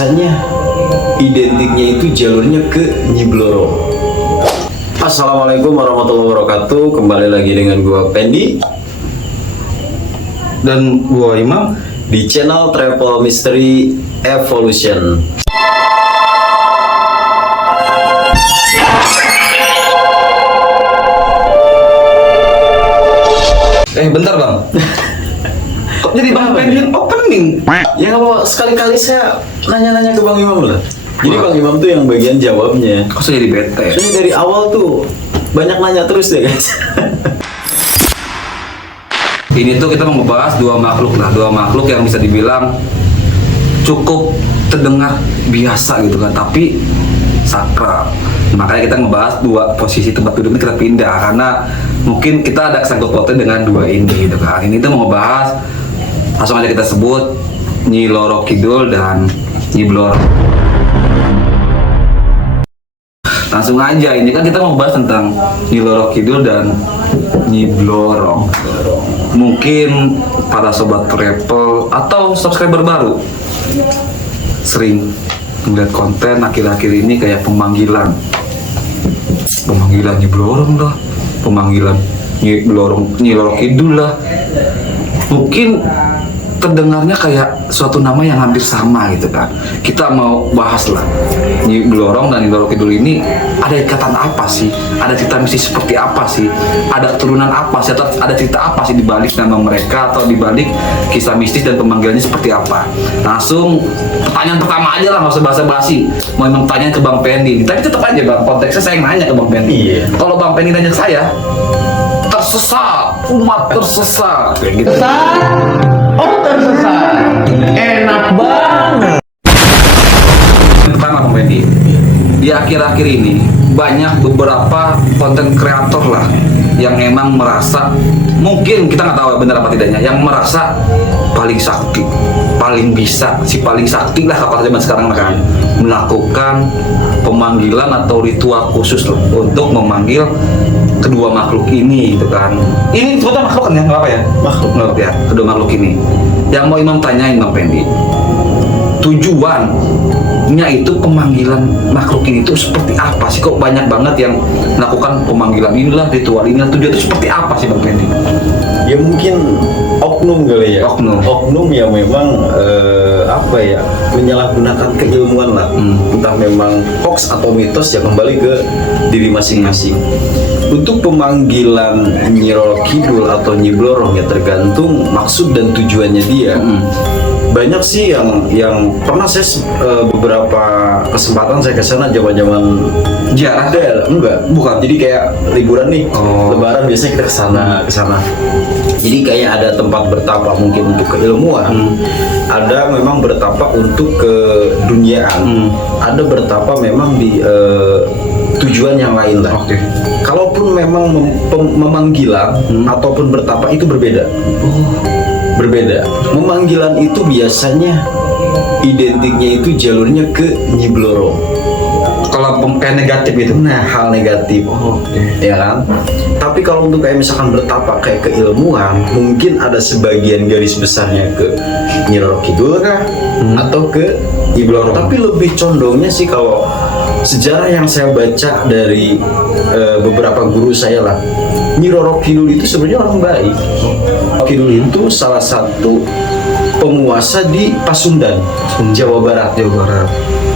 biasanya identiknya itu jalurnya ke Nyi Blorong. Assalamualaikum warahmatullahi wabarakatuh. Kembali lagi dengan gua Pendi dan gua Imam di channel Travel Mystery Evolution. Bentar bang. Kok jadi bang Pendi opening? Ya nggak apa, sekali-kali saya nanya-nanya ke Bang Imam lah. Jadi Bang Imam tuh yang bagian jawabnya. Kok saya jadi bete? Soalnya dari awal tuh banyak nanya terus deh guys. Ini tuh kita mau membahas dua makhluk yang bisa dibilang cukup terdengar biasa gitu kan, tapi sakral. Makanya kita ngebahas dua posisi tempat duduknya kita pindah karena mungkin kita ada kesangkut pautnya dengan dua ini gitu kan. Ini tuh mau ngebahas, langsung aja kita sebut Nyi Loro Kidul dan Nyi Blorong. Langsung aja, ini kan kita mau bahas tentang Nyi Loro Kidul dan Nyi Blorong. Mungkin para sobat travel atau subscriber baru sering melihat konten akhir-akhir ini kayak pemanggilan Nyi Blorong lah, pemanggilan Nyi Loro Kidul lah. Mungkin terdengarnya kayak suatu nama yang hampir sama gitu kan. Kita mau bahas lah Nyi Blorong dan Nyi Loro Kidul ini ada ikatan apa sih? Ada cerita mistis seperti apa sih? Ada keturunan apa sih? Atau ada cerita apa sih di balik nama mereka atau di balik kisah mistis dan pemanggilannya seperti apa? Langsung pertanyaan pertama aja lah, nggak usah basa-basi. Mau emang tanya ke Bang Pendi, tapi tetap aja Bang, konteksnya saya yang nanya ke Bang Pendi. Iya. Kalau Bang Pendi nanya ke saya, tersesat, umat tersesat kayak gitu. Tersesat, enak banget. Pertama Bang Pendi, di akhir-akhir ini banyak beberapa konten kreator lah yang emang merasa, mungkin kita nggak tahu benar apa tidaknya, yang merasa paling sakti, paling bisa, si paling sakti lah kalau zaman sekarang kan, melakukan pemanggilan atau ritual khusus loh untuk memanggil kedua makhluk ini gitu kan. Ini sebetulnya makhluk kan ya, nggak apa ya? Makhluk ya, kedua makhluk ini. Yang mau Imam tanyain Bang Pendi, tujuannya itu pemanggilan makhluk ini tuh seperti apa sih? Kok banyak banget yang melakukan pemanggilan inilah, ritual inilah, tujuan itu seperti apa sih Bang Pendi? Ya mungkin oknum kali ya. Oknum yang memang apa ya, menyalahgunakan keilmuan lah. Entah memang hoax atau mitos, ya kembali ke diri masing-masing. Untuk pemanggilan Nyi Loro Kidul atau Nyi Blorong ya tergantung maksud dan tujuannya dia. Banyak sih yang pernah saya beberapa kesempatan saya ke sana zaman-zaman Jarah? Enggak, bukan. Jadi kayak liburan nih, Lebaran biasanya kita ke sana. Jadi kayak ada tempat bertapa mungkin untuk keilmuan, ada memang bertapa untuk keduniaan, ada bertapa memang di tujuan yang lain lah. Oke. Kalaupun memang memanggilan ataupun bertapa itu berbeda. Berbeda. Memanggilan itu biasanya identiknya itu jalurnya ke Nyi Blorong. Kalau kayak negatif itu, Nah, hal negatif. Ya kan? Tapi kalau untuk kayak misalkan bertapa kayak keilmuan, mungkin ada sebagian garis besarnya ke Nyi Loro Kidul kah? Atau ke Nyi Blorong. Tapi lebih condongnya sih kalau sejarah yang saya baca dari beberapa guru saya lah, Nyi Loro Kidul itu sebenarnya orang baik. Kidul itu salah satu penguasa di Pasundan, Jawa Barat.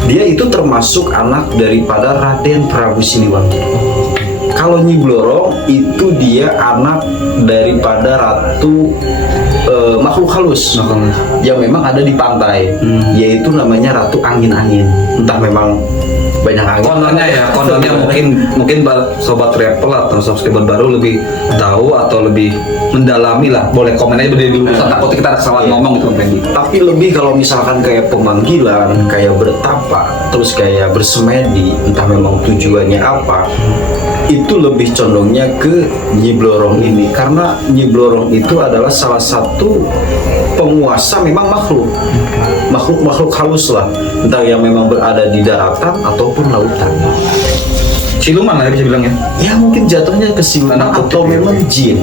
Dia itu termasuk anak daripada Raden Prabu Siliwangi. Kalau Nyi Blorong itu dia anak daripada ratu makhluk halus yang memang ada di pantai, yaitu namanya Ratu Angin-Angin. Entah memang banyak angin. Kononnya mungkin sobat travel atau subscriber baru lebih tahu atau lebih mendalami lah. Boleh komen aja dulu. Takut kita ada kesalahan ngomong gitu Bang Pendi. Tapi lebih kalau misalkan kayak pemanggilan, kayak bertapa, terus kayak bersemedi, entah memang tujuannya apa, itu lebih condongnya ke Nyi Blorong ini, karena Nyi Blorong itu adalah salah satu penguasa memang makhluk halus lah, entah yang memang berada di daratan ataupun lautan. siluman lah bisa bilangnya. Ya mungkin jatuhnya ke siluman Tanda kutip, atau ya. memang jin.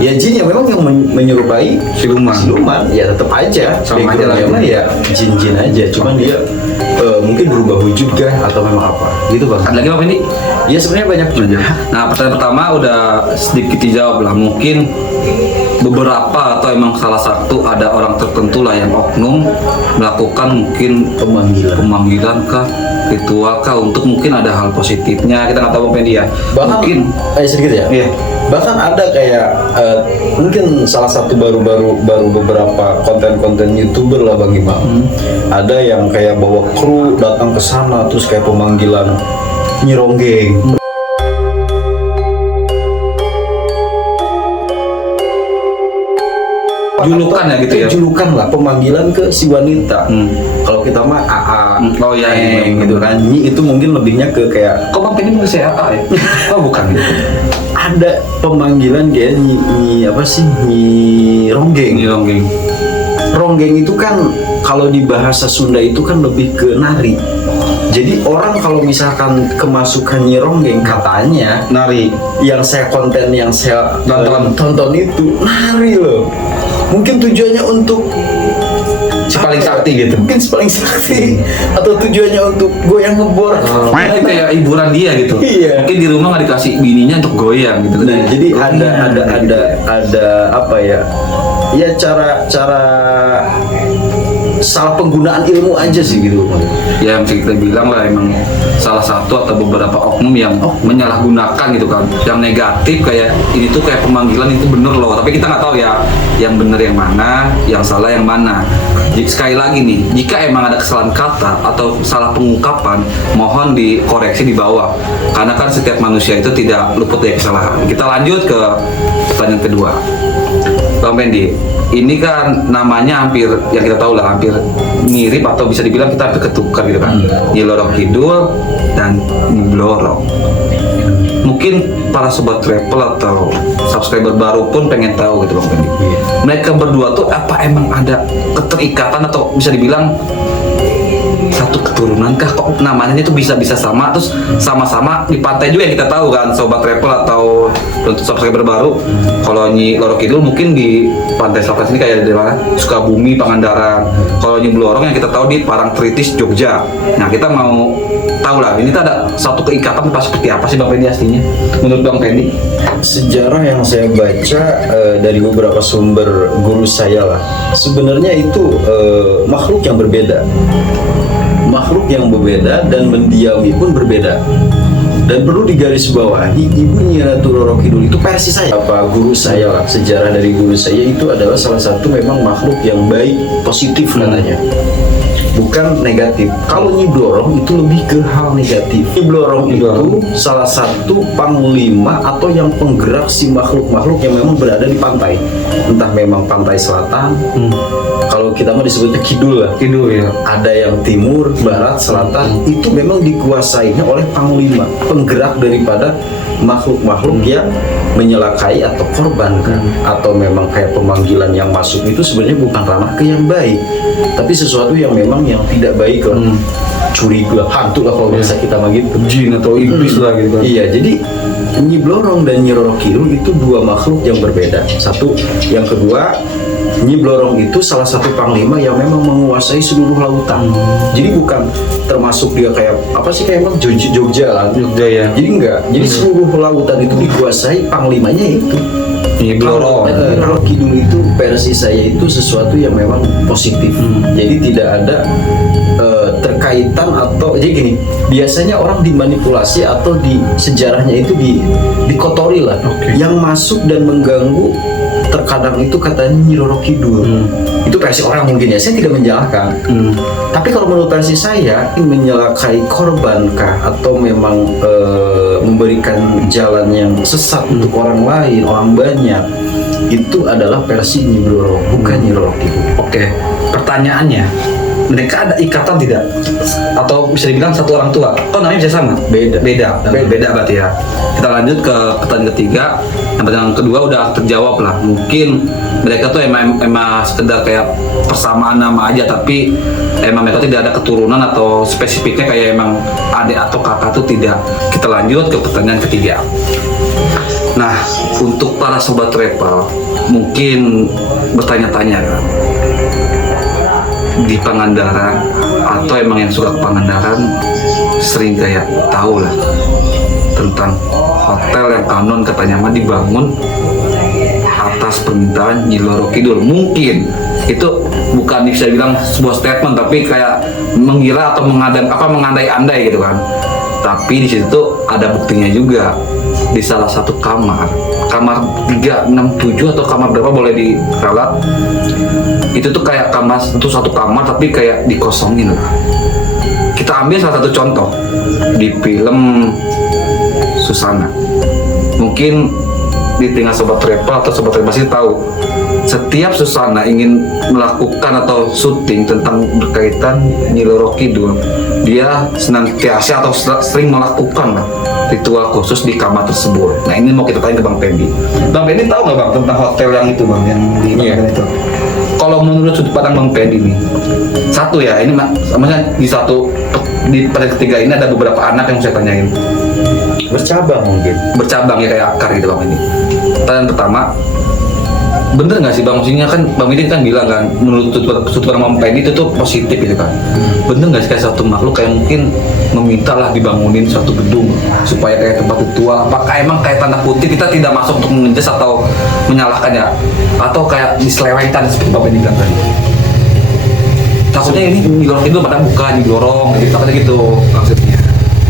Ya jin ya memang yang menyerupai Siluman. ya tetap aja Sama aja lah, backgroundnya ya jin-jin aja, cuman dia mungkin berubah wujud kah atau memang apa gitu bang. Ada lagi apa ini? Ya sebenarnya banyak Aja. Nah, pertanyaan pertama udah sedikit dijawab lah. Mungkin beberapa atau emang salah satu ada orang tertentu lah yang oknum melakukan mungkin pemanggilan kah, ritual kah untuk mungkin ada hal positifnya. Kita nggak tahu Bang Pendi ya. Bahkan Mungkin sedikit ya. Iya. Bahkan ada kayak mungkin salah satu baru beberapa konten-konten YouTuber lah Bang Imam. Ada yang kayak bawa kru datang ke sana terus kayak pemanggilan Nyi Ronggeng. julukan ya gitu ya. Julukan lah, pemanggilan ke si wanita. Kalau kita mah AA, Oh, iya, Neng, iya. gitu kan. Nyi itu mungkin lebihnya ke kayak Kok Bang Pendi mau saya AA ya? Oh bukan gitu. ada pemanggilan kayak nyi apa sih, Nyi Ronggeng. Ini Ronggeng. Ronggeng itu kan kalau di bahasa Sunda itu kan lebih ke nari. Jadi orang kalau misalkan kemasukan Nyi Ronggeng katanya Nari. yang saya tonton itu nari loh. Mungkin tujuannya untuk Si paling sakti gitu. Mungkin si paling sakti atau tujuannya untuk goyang ngebor. Ini kayak hiburan dia gitu. Iya. Mungkin di rumah nggak dikasih bininya untuk goyang gitu. Nah, jadi ada apa ya? Ya cara salah penggunaan ilmu aja sih gitu. Ya bisa kita bilang lah emang salah satu atau beberapa oknum yang menyalahgunakan gitu kan, yang negatif kayak ini tuh kayak pemanggilan itu bener loh, tapi kita nggak tahu ya yang bener yang mana, yang salah yang mana. Jadi sekali lagi nih, jika emang ada kesalahan kata atau salah pengungkapan, mohon dikoreksi di bawah, karena kan setiap manusia itu tidak luput dari kesalahan. Kita lanjut ke pertanyaan kedua. Bang Pendi, ini kan namanya hampir yang kita tahu lah hampir mirip atau bisa dibilang kita hampir ketukar gitu kan. Nyi Roro Kidul dan Nyi Blorok. Mungkin para sobat travel atau subscriber baru pun pengen tahu gitu Bang Pendi. Mereka berdua tuh apa emang ada keterikatan atau bisa dibilang satu keturunan kah, kok namanya itu bisa sama terus sama-sama di pantai juga yang kita tahu kan sobat travel atau untuk subscriber baru. Kalau Nyi Roro Kidul mungkin di pantai selatan sini kayak di mana Sukabumi, Pangandaran. Kalau Nyi Blorok yang kita tahu di Parangtritis, Jogja. Nah kita mau tahu lah ini tuh ada satu keikatan pas seperti apa sih Bang Pendi aslinya menurut Bang Pendi? Sejarah yang saya baca dari beberapa sumber guru saya lah, sebenarnya itu makhluk yang berbeda. Makhluk yang berbeda dan mendiami pun berbeda. Dan perlu digarisbawahi, Ibu Nyi Ratu Roro Kidul itu versi saya, apa guru saya lah, sejarah dari guru saya itu adalah salah satu memang makhluk yang baik, positif katanya, bukan negatif. Kalau Nyi Blorok itu lebih ke hal negatif. Nyi Blorok itu salah satu panglima atau yang penggerak si makhluk-makhluk yang memang berada di pantai, entah memang pantai selatan. Kalau kita mah disebutnya kidul lah. Kidul ya. Ada yang timur, barat, selatan, itu memang dikuasainya oleh panglima, penggerak daripada makhluk-makhluk yang menyelakai atau korban kan, atau memang kayak pemanggilan yang masuk itu sebenarnya bukan ranah ke yang baik, tapi sesuatu yang memang yang tidak baik lah, curiga, hantu lah kalau biasa kita mah gitu, Jin atau iblis lah gitu kan. Iya, jadi Nyi Blorok dan Nyi Roro Kidul itu dua makhluk yang berbeda. Satu, yang kedua, Nyi Blorok itu salah satu panglima yang memang menguasai seluruh lautan. Jadi bukan termasuk dia kayak apa sih kayak emang Jogja lah. Jogja ya. Jadi enggak. Jadi seluruh lautan itu dikuasai panglimanya itu. Nyi Blorok. Roro Kidul itu versi saya itu sesuatu yang memang positif. Jadi tidak ada terkaitan atau jadi gini, biasanya orang dimanipulasi atau di sejarahnya itu dikotori lah. Yang masuk dan mengganggu terkadang itu katanya Nyi Roro Kidul. Itu versi orang mungkin ya, saya tidak menjelaskan. Tapi kalau menurut versi saya, ini menyelakai korban kah atau memang memberikan jalan yang sesat untuk orang lain, orang banyak, itu adalah versi Nyi Blorok, bukan Nyi Roro Kidul. Oke, pertanyaannya mereka ada ikatan tidak? Atau bisa dibilang satu orang tua? Kok namanya bisa sama? Beda berarti ya. Kita lanjut ke pertanyaan ketiga. Yang pertanyaan kedua udah terjawab lah. Mungkin mereka tuh emang sekedar kayak persamaan nama aja, tapi emang mereka tidak ada keturunan atau spesifiknya kayak emang adik atau kakak tuh tidak. Kita lanjut ke pertanyaan ketiga. Nah, untuk para sobat travel mungkin bertanya-tanya kan, di Pangandaran atau emang yang suka ke Pangandaran sering kayak tahu lah tentang hotel yang kanon katanya mah dibangun atas permintaan Nyi Roro Kidul. Mungkin itu bukan bisa bilang sebuah statement, tapi kayak mengira atau mengandai-andai gitu kan. Tapi di situ ada buktinya juga. Di salah satu kamar 367 atau kamar berapa boleh diralat, itu tuh kayak kamar itu satu kamar tapi kayak dikosongin lah. Kita ambil salah satu contoh di film Susana. Mungkin di tinggal sobat travel atau sobat travel pasti tahu, setiap Susana ingin melakukan atau syuting tentang berkaitan Nyi Roro Kidul, dia senantiasa atau sering melakukan lah ritual khusus di kamar tersebut. Nah, ini mau kita tanya ke Bang Pendi. Bang Pendi tahu nggak Bang tentang hotel yang itu Bang, yang di Pangandaran itu? Kalau menurut sudut pandang Bang Pendi nih, satu ya, ini maksudnya di pertanyaan ketiga ini ada beberapa anak yang saya tanyain. Bercabang mungkin. Bercabang ya kayak akar gitu Bang ini. Pertanyaan pertama, bener nggak sih Bang, maksudnya kan Bang Midin kan bilang kan menurut sudut pandang Bang Pendi itu tuh positif gitu kan. Bener nggak sih kayak satu makhluk kayak mungkin meminta lah dibangunin suatu gedung supaya kayak tempat ritual? Apakah emang kayak tanda kutip kita tidak masuk untuk mengejas atau menyalahkan ya, atau kayak diselewengkan seperti Bang Pendi bilang tadi? Takutnya ini Nyi Roro Kidul padahal bukan didorong gitu, takutnya gitu maksudnya.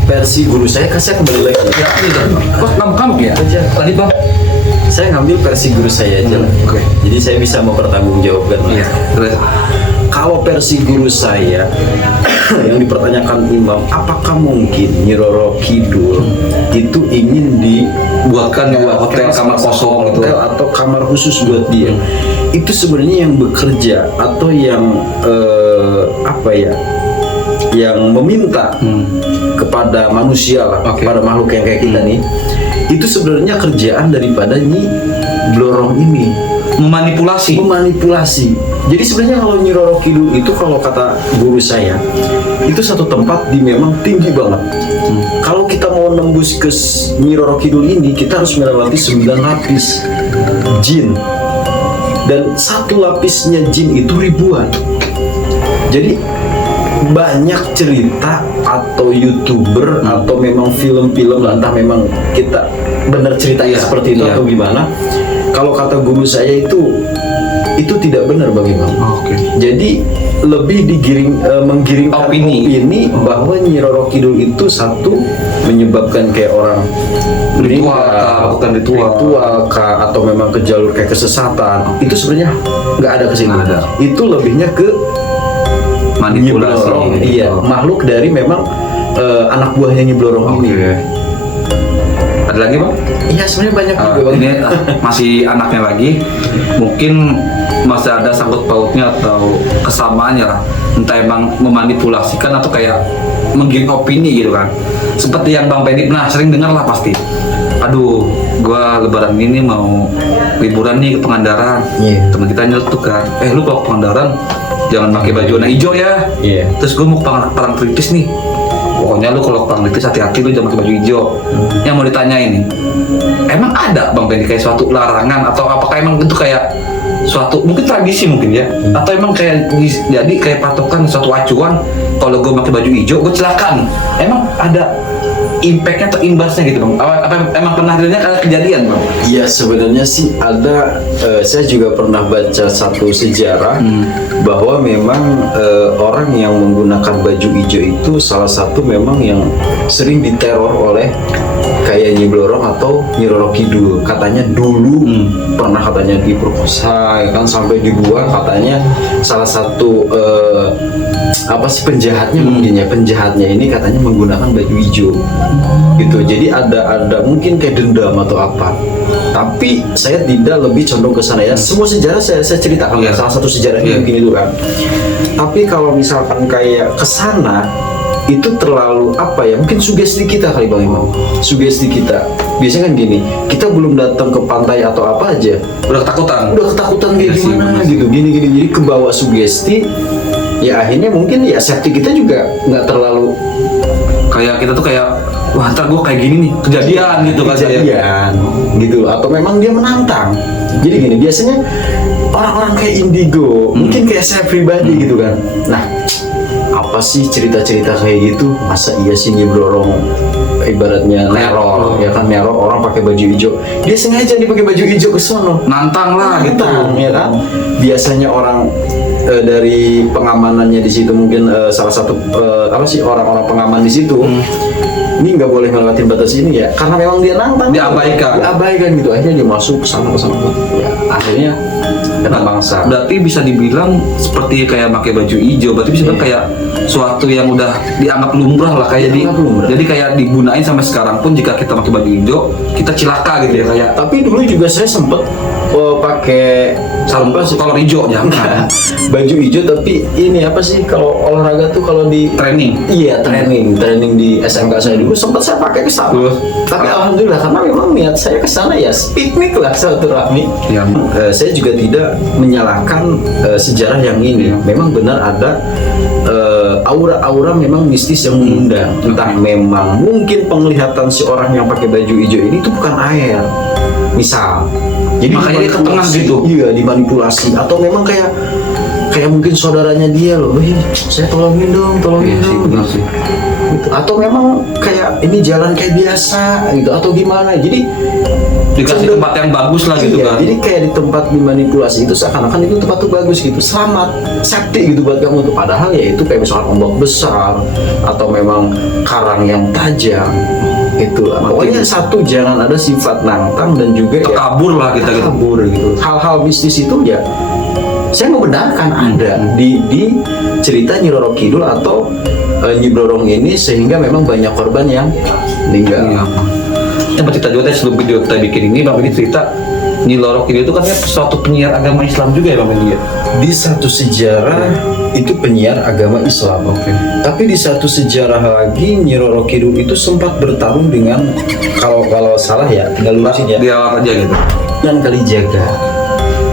Versi guru saya kan saya kembali lagi. Ya itu kok kamu ya tadi Bang. Saya ngambil versi guru saya aja lah. Oke. Jadi saya bisa mempertanggungjawabkan. Iya. Terus Kalau versi guru saya yang dipertanyakan Imam, apakah mungkin Nyi Roro Kidul itu ingin buatkan hotel kamar kosong gitu, hotel atau kamar khusus buat dia? Itu sebenarnya yang bekerja atau yang yang meminta kepada manusia lah, kepada makhluk yang kayak kita nih, itu sebenarnya kerjaan daripada Nyi Blorong ini, memanipulasi. Jadi sebenarnya kalau Nyi Roro Kidul itu, kalau kata guru saya, itu satu tempat memang tinggi banget. Kalau kita mau nembus ke Nyi Roro Kidul ini, kita harus melewati 9 lapis jin, dan satu lapisnya jin itu ribuan. Jadi banyak cerita atau YouTuber atau memang film-film, entah memang kita benar ceritanya seperti itu atau gimana. Kalau kata guru saya itu tidak benar Bang Imam. Jadi lebih menggiringkan opini bahwa Nyi Roro Kidul itu satu menyebabkan kayak orang ritual atau memang ke jalur kayak kesesatan. Itu sebenarnya nggak ada kesini. Itu lebihnya ke manipulasi. Iya, makhluk dari memang anak buahnya Nyi Blorong ini. Ada lagi Bang? Iya, sebenarnya banyak juga Bang. Ini masih anaknya lagi. Mungkin masih ada sangkut pautnya atau kesamaannya lah. Entah emang memanipulasikan atau kayak menggiring opini gitu kan. Seperti yang Bang Pendi pernah sering dengar lah pasti. Aduh, gua lebaran ini mau liburan nih ke Pangandaran. Teman kita nyeletuk kan, lu kalau ke Pangandaran jangan pakai baju warna hijau ya. Terus gue mau perang kritis nih. Pokoknya lu kalau perang kritis hati-hati, lu jangan pakai baju hijau. Yang mau ditanya ini, emang ada Bang Pendi kayak suatu larangan atau apakah emang itu kayak suatu mungkin tradisi mungkin ya? Atau emang kayak jadi kayak patokan suatu acuan, kalau gue pakai baju hijau gue celakaan. Emang ada impactnya atau imbasnya gitu Bang? Apa emang pernah ada kejadian Bang? Iya, sebenarnya sih ada. Saya juga pernah baca satu sejarah bahwa memang orang yang menggunakan baju hijau itu salah satu memang yang sering diteror oleh kayak Nyi Blorong atau Nyi Roro Kidul. Katanya dulu pernah katanya diperkosa, ya kan, sampai dibuang. Katanya salah satu penjahatnya mungkin ya, penjahatnya ini katanya menggunakan baju hijau gitu. Jadi ada mungkin kayak dendam atau apa. Tapi saya tidak lebih condong ke sana ya. Semua sejarah saya ceritakan. Iya. Salah satu sejarahnya Iya. mungkin itu kan. Tapi kalau misalkan kayak ke sana itu terlalu apa ya? Mungkin sugesti kita kali Bang Imam. Sugesti kita. Biasanya kan gini, kita belum datang ke pantai atau apa aja, Udah ketakutan. udah ketakutan kayak Iya sih, gimana bener sih. gitu, gini jadi kebawa sugesti. Ya akhirnya mungkin ya safety kita juga nggak terlalu Kayak kita tuh kayak, wah ntar gue kayak gini nih, kejadian gitu kan. kejadian gitu, atau memang dia menantang. Jadi gini, biasanya orang-orang kayak indigo, mungkin kayak saya pribadi gitu kan. Nah, apa sih cerita-cerita kayak gitu? Masa iya sih nyebrorong ibaratnya neror, ya kan, neror orang pakai baju hijau. Dia sengaja nih pakai baju hijau ke sono. Nantang lah gitu. Nantang, ya kan? Biasanya orang dari pengamanannya di situ mungkin salah satu apa sih orang-orang pengaman di situ ini nggak boleh melewati batas ini ya, karena memang dia nantang, diabaikan gitu. Akhirnya dia masuk ke sana ya, akhirnya kena bangsa. Berarti bisa dibilang seperti kayak pakai baju hijau, berarti bisa dibilang kayak suatu yang udah dianggap lumrah lah, kayak Dianggap lumrah. jadi kayak digunain sampai sekarang pun jika kita pakai baju hijau kita cilaka gitu ya kayak Tapi dulu juga saya sempet pakai sarung kolor hijau jangan baju hijau, tapi ini apa sih kalau olahraga tuh kalau di training. Iya, training di SMK saya dulu sempat saya pakai ke sana. Terus? Tapi alhamdulillah karena memang niat saya ke sana ya piknik lah, silaturahmi. Iya. Saya juga tidak menyalahkan sejarah yang ini. Memang benar ada aura-aura memang mistis yang mengundang. Entah memang mungkin penglihatan si orang yang pakai baju hijau ini itu bukan air. Misal. Jadi Makanya dia ke tengah dimanipulasi. gitu. Iya, dimanipulasi atau memang kayak mungkin saudaranya dia loh, saya tolongin dong, Iya sih, benar sih. gitu. Atau memang kayak ini jalan kayak biasa gitu atau gimana, jadi Dikasih tempat yang bagus lah gitu iya, kan. jadi kayak di tempat dimanipulasi itu seakan-akan itu tempat tuh bagus gitu, selamat, safety gitu buat kamu tuh, padahal ya itu kayak misalkan ombak besar atau memang karang yang tajam itu. Pokoknya satu, jangan ada sifat nantang dan juga Takabur lah kita gitu. takabur gitu. Hal-hal bisnis itu ya saya membenarkan ada di cerita Nyi Roro Kidul atau Nyi Blorong ini, sehingga memang banyak korban yang meninggal. Iya. Yang cerita juga tadi sebelum video kita bikin ini, Bang Bini cerita Nyi Roro Kidul itu kan suatu penyiar agama Islam juga ya Bang Bini ya? Di satu sejarah itu penyiar agama Islam. Oke. Tapi di satu sejarah lagi Nyi Roro Kidul itu sempat bertarung dengan, kalau salah ya tinggal lurusin ya, Di awal aja gitu. dengan Kalijaga.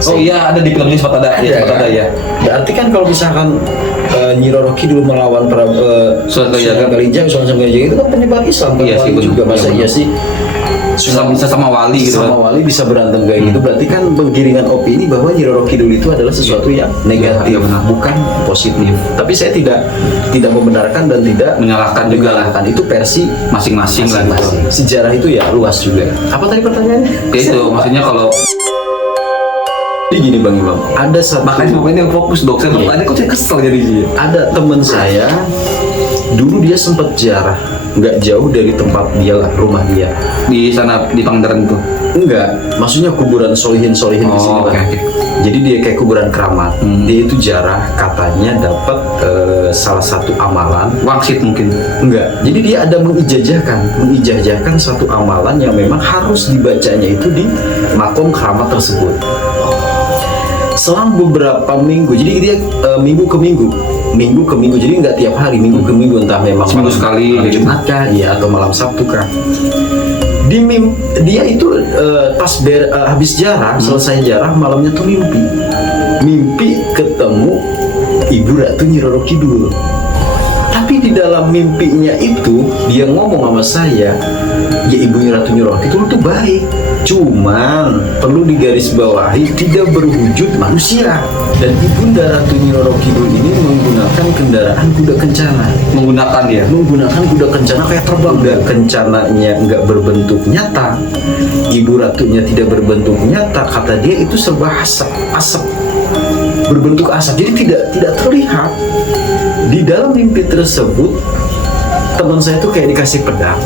Oh iya, ada di film ini sempat ada, ya, sempat ada ya. Berarti kan kalau misalkan Nyi Roro Kidul melawan Sunan Kalijaga. Sunan Kalijaga itu kan penyebar Islam kan, Iya sih, wali benar. juga, masa Iya, iya benar. sih Sama wali gitu sama kan. wali bisa berantem kayak gitu, berarti kan penggiringan opini bahwa Nyi Roro Kidul itu adalah sesuatu yang negatif, Iya, benar. bukan positif. Tapi saya tidak membenarkan dan tidak Menyalahkan juga lah. menyalahkan, itu versi Masing-masing lah gitu. masing-masing. Sejarah itu ya luas juga. Apa tadi pertanyaannya? Ya itu maksudnya kalau Jadi gini Bang Imam, ada satu, makanya sama ini yang fokus dok, saya bertanya kok saya kesel jadi sih. ada teman saya dulu dia sempat ziarah nggak jauh dari tempat dia lah, rumah dia. Di sana di Pangandaran tuh. Enggak, maksudnya kuburan solihin di sini Oh, Bang. oke. Jadi dia kayak kuburan keramat. Dia itu jarah, katanya dapat salah satu amalan. Wangsit mungkin. Enggak, jadi dia ada mengijazahkan satu amalan yang memang harus dibacanya itu di makom keramat tersebut. Selang beberapa minggu, jadi dia minggu ke minggu, jadi nggak tiap hari, minggu ke minggu, entah memang Seminggu sekali, malam gitu. Jumat kah, iya, atau malam Sabtu kah. Dia itu pas habis jarah, selesai jarah, malamnya tuh mimpi ketemu Ibu Ratu Nyi Roro Kidul. Tapi di dalam mimpinya itu dia ngomong sama saya, ya Ibu Ratu Nyi Roro Kidul tuh baik, cuman perlu digarisbawahi tidak berwujud manusia. Dan Ibunda Ratu Nyi Roro Kidul ini menggunakan kendaraan kuda kencana. Menggunakan ya. Menggunakan kuda kencana kayak terbang. Kuda kencananya nggak berbentuk nyata, Ibu Ratunya tidak berbentuk nyata. Kata dia itu serba asap berbentuk asap, jadi tidak terlihat. Di dalam mimpi tersebut teman saya tuh kayak dikasih pedang,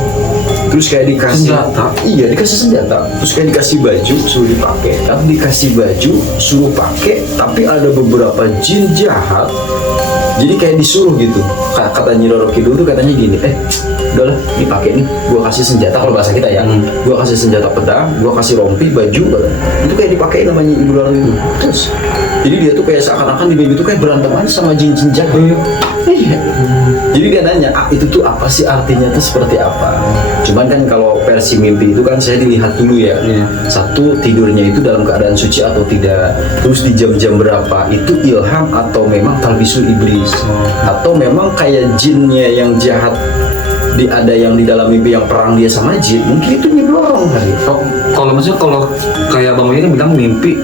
terus kayak dikasih Senjata? Iya, dikasih senjata, terus kayak dikasih baju suruh dipakai, tapi dikasih baju suruh pakai, tapi ada beberapa jin jahat Jadi kayak disuruh gitu. Kata Nyi Roro Kidul tuh katanya gini, udahlah dipakai nih, gua kasih senjata kalau bahasa kita ya, gua kasih senjata pedang, gua kasih rompi, baju, itu kayak dipakai namanya Ibu Lorong itu. Terus, jadi dia tuh kayak seakan-akan di mimpi tuh kayak berantem aja sama jin-jin jahat. Iya. Jadi dia nanya, itu tuh apa sih artinya tuh seperti apa? Cuman kan kalau versi mimpi itu kan saya dilihat dulu ya. Satu, tidurnya itu dalam keadaan suci atau tidak. Terus di jam-jam berapa? Itu ilham atau memang talbisul iblis? Atau memang kayak jinnya yang jahat ada yang di dalam mimpi yang perang dia sama jin, mungkin itu Nyi Blorong kali. Kalau maksudnya kalau kayak Bang Benny kan bilang mimpi,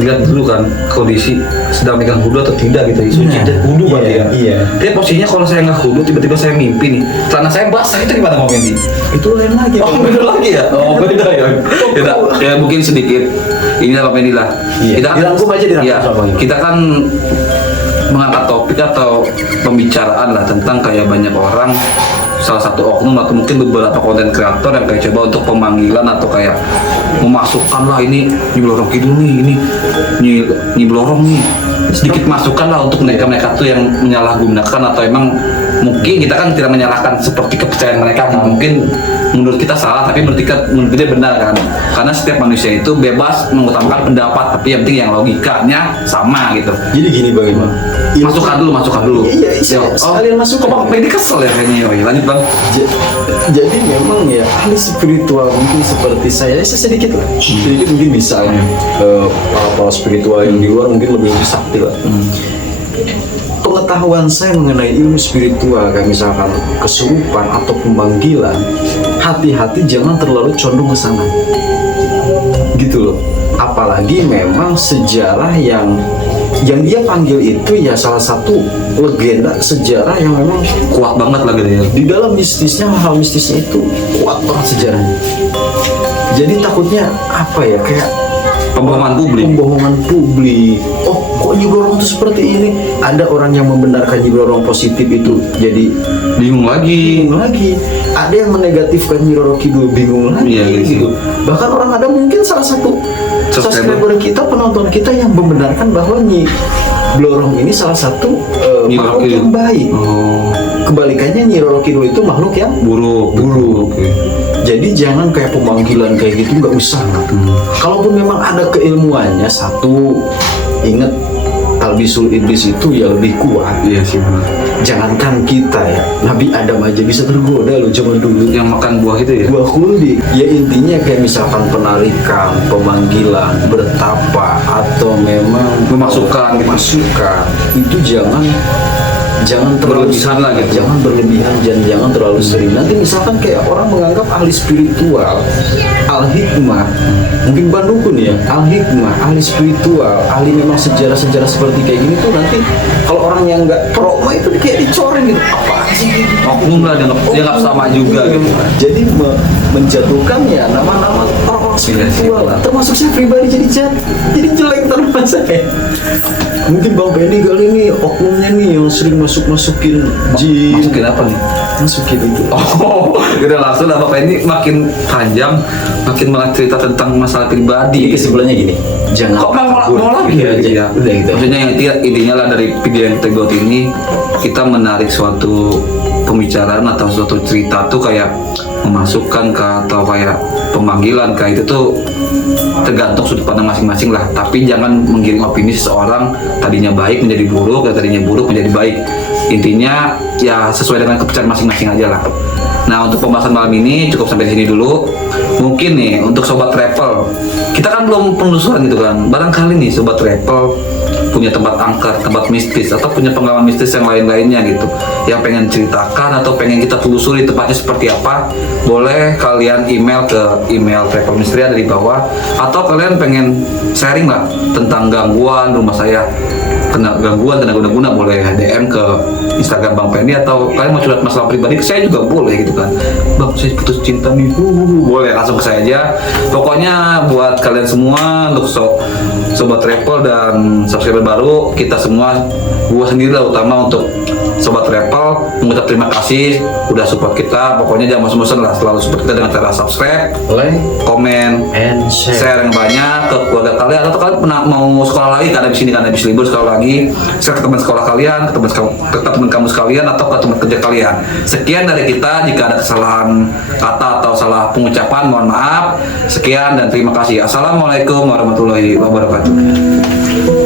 lihat dulu kan kondisi sedang megang hudu atau tidak gitu. Suci dan hudu berarti ya. Iya. Dia posisinya kalau saya nggak hudu, tiba-tiba saya mimpi nih, celana saya basah, itu gimana Bang Benny? Itu lain lagi. Oh beda lagi ya? Oh beda ya? Ya mungkin sedikit. Ini Bang Benny lah. Iya. Dirangkum aja, dirangkum ya, sama Bang. kita kan mengangkat topik atau pembicaraan lah tentang kayak banyak orang, salah satu oknum atau mungkin beberapa konten kreator yang kayak coba untuk pemanggilan atau kayak memasukkan lah ini Nyi Blorong Kidul nih, ini Nyi Blorong nih, sedikit masukan lah untuk mereka tuh yang menyalahgunakan atau emang mungkin kita kan tidak menyalahkan seperti kepercayaan mereka kan, mungkin menurut kita salah tapi menurut kita benar kan, karena setiap manusia itu bebas mengutamakan pendapat tapi yang penting yang logikanya sama gitu. Jadi gini Bang Imam. Masukkan dulu. Iya, sekalian masuk. Kok Bang Benny kesel ya kayaknya. Lanjut Bang. Jadi memang ya ahli spiritual mungkin seperti saya sedikit lah. Sedikit mungkin bisa ya. Para spiritual yang di luar mungkin lebih sakti lah. Pengetahuan saya mengenai ilmu spiritual kayak misalkan kesurupan atau pemanggilan, hati-hati jangan terlalu condong ke sana. Gitu loh. Apalagi memang sejarah yang dia panggil itu ya salah satu legenda sejarah yang memang Kuat banget lah gitu ya. di dalam mistisnya, hal mistisnya itu kuat banget sejarahnya. Jadi takutnya apa ya, kayak pembohongan publik. Oh, kok Nyi Blorong itu seperti ini? Ada orang yang membenarkan Nyi Blorong positif itu jadi Bingung lagi. Ada yang menegatifkan Nyi Roro Kidul, bingung lagi. Iya, gitu. Bahkan orang ada mungkin salah satu subscriber kita, penonton kita yang membenarkan bahwa Nyi Blorong ini salah satu makhluk yang baik. Oh. Kebalikannya Nyi Roro Kidul itu makhluk yang Buruk. Oke. Jadi jangan kayak pemanggilan kayak gitu, nggak usah. Kalaupun memang ada keilmuannya, satu ingat talbisul iblis itu ya lebih kuat. Iya sih benar. Jangankan kita ya, Nabi Adam aja bisa tergoda loh zaman dulu. Yang makan buah itu ya. Buah khuldi. Ya intinya kayak misalkan penarikan, pemanggilan, bertapa atau memang Memasukkan itu jangan terlalu Berlebihan lah gitu. Jangan berlebihan dan jangan terlalu sering. Nanti misalkan kayak orang menganggap ahli spiritual, al-hikmah, mungkin Bandungkun ya, al-hikmah, ahli spiritual, ahli memang sejarah-sejarah seperti kayak gini tuh nanti kalau orang yang nggak trauma itu kayak dicoreng gitu. Apa sih gitu? Oknum lah, dianggap sama juga gitu. Jadi menjatuhkan ya nama-nama orang-orang spiritual lah. Termasuk saya pribadi jadi jelek tanpa saya. Mungkin Bang Benny kali ini oknumnya nih yang sering masukin jin. Masukin apa nih? Masukin itu. Oh, udah langsung lah Bapak ini makin panjang, makin malah cerita tentang masalah Jadi pribadi. kesimpulannya gini, jangan Kok mau lagi Iya, ya? iya. Udah gitu. Maksudnya yang intinya lah dari video yang kita buat ini, kita menarik suatu pembicaraan atau suatu cerita tuh kayak memasukkan ke atau kayak pemanggilan kayak itu tuh tergantung sudut pandang masing-masing lah. Tapi jangan menggiring opini seseorang tadinya baik menjadi buruk dan tadinya buruk menjadi baik. Intinya ya sesuai dengan kepercayaan masing-masing aja lah. Nah untuk pembahasan malam ini cukup sampai sini dulu. Mungkin nih untuk sobat travel, kita kan belum penelusuran gitu kan. Barangkali nih sobat travel punya tempat angker, tempat mistis atau punya pengalaman mistis yang lain-lainnya gitu, yang pengen ceritakan atau pengen kita telusuri tempatnya seperti apa, boleh kalian email ke email Travel Misteri ada di bawah, atau kalian pengen sharing lah tentang gangguan rumah saya, kena gangguan tenaga guna boleh DM ke Instagram Bang Pendi, atau kalian mau curhat masalah pribadi ke saya juga boleh gitu kan. Bang saya putus cinta nih, boleh langsung ke saya aja. Pokoknya buat kalian semua, untuk sobat travel dan subscriber baru kita semua, gua sendiri lah utama untuk Sobat Travel mengucap terima kasih udah support kita. Pokoknya jangan bosan-bosan lah, selalu support kita dengan cara subscribe, like, komen, and share. share yang banyak ke keluarga kalian, atau kalian pernah mau sekolah lagi karena di sini karena habis libur sekolah lagi, share ke teman sekolah kalian, ke teman kamu sekalian, atau ke teman kerja kalian. Sekian dari kita, jika ada kesalahan kata atau salah pengucapan mohon maaf. Sekian dan terima kasih. Assalamualaikum warahmatullahi wabarakatuh.